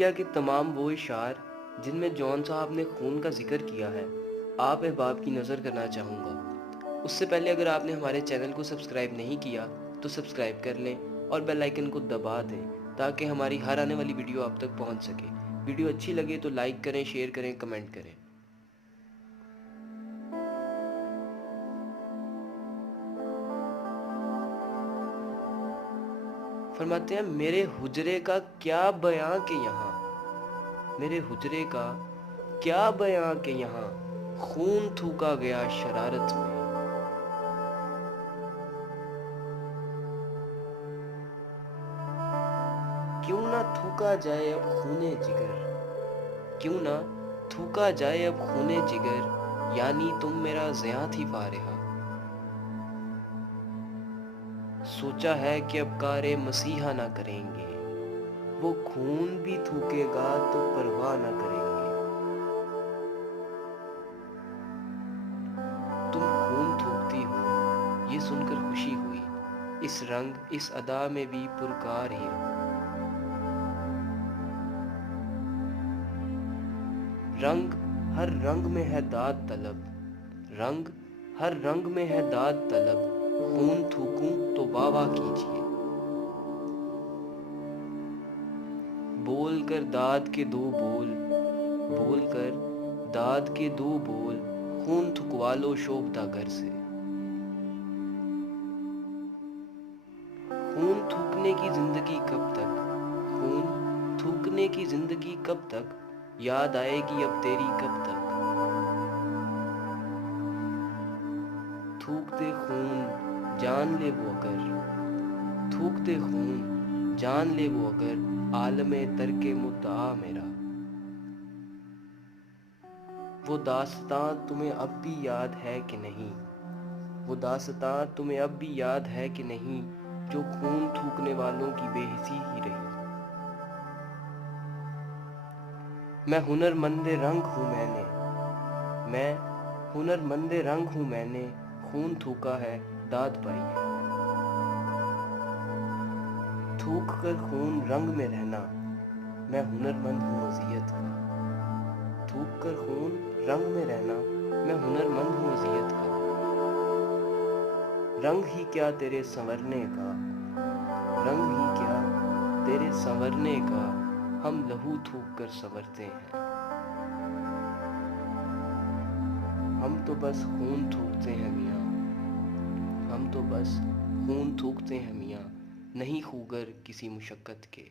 India के तमाम वो इशार जिनमें जॉन साहब ने खून का जिक्र किया है, आप अहबाब की नज़र करना चाहूँगा। उससे पहले अगर आपने हमारे चैनल को सब्सक्राइब नहीं किया तो सब्सक्राइब कर लें और बेल आइकन को दबा दें ताकि हमारी हर आने वाली वीडियो आप तक पहुँच सके। वीडियो अच्छी लगे तो लाइक करें, शेयर करें, कमेंट करें। फरमाते हैं, मेरे हुजरे का क्या बयां के यहाँ, मेरे हुजरे का क्या बयां के यहाँ खून थूका गया शरारत में। क्यों ना थूका जाए अब खूने जिगर, क्यों ना थूका जाए अब खूने जिगर, यानी तुम मेरा ज़िया थी फारिहा। सोचा है कि अब कारे मसीहा ना करेंगे, वो खून भी थूकेगा तो परवाह ना करेंगे। तुम खून थूकती हो ये सुनकर खुशी हुई, इस रंग इस अदा में भी पुरकार ही रहो। रंग हर रंग में है दाद तलब, रंग हर रंग में है दाद तलब, खून थूकूं तो वाह वाह कीजिए। बोल कर दाद के दो बोल, बोल कर दाद के दो बोल, खून थुकवा लो शोभता घर से। खून थूकने की जिंदगी कब तक, खून थूकने की जिंदगी कब तक, याद आएगी अब तेरी कब तक। थूक दे खून जान ले वो अगर, थूक दे खून जान ले वो अगर, आलमे तरके मुद्दा मेरा। वो दास्तां तुम्हें अब भी याद है कि नहीं, वो दास्तां तुम्हें अब भी याद है कि नहीं, जो खून थूकने वालों की बेहिसी ही रही। मैं हुनरमंदे रंग हूँ मैंने, मैं हुनरमंदे रंग हूँ मैंने, खून थूका है दाद पाई है। थूक कर खून रंग में रहना, मैं हुनरमंद हूँ अज़ियत का। थूक कर खून रंग में रहना, मैं हुनरमंद हूँ अज़ियत का। रंग ही क्या तेरे संवरने का, रंग ही क्या तेरे संवरने का, हम लहू थूक कर संवरते हैं। हम तो बस खून थूकते हैं मियाँ, हम तो बस खून थूकते हैं मियाँ, नहीं खूगर किसी मुशक्क़त के।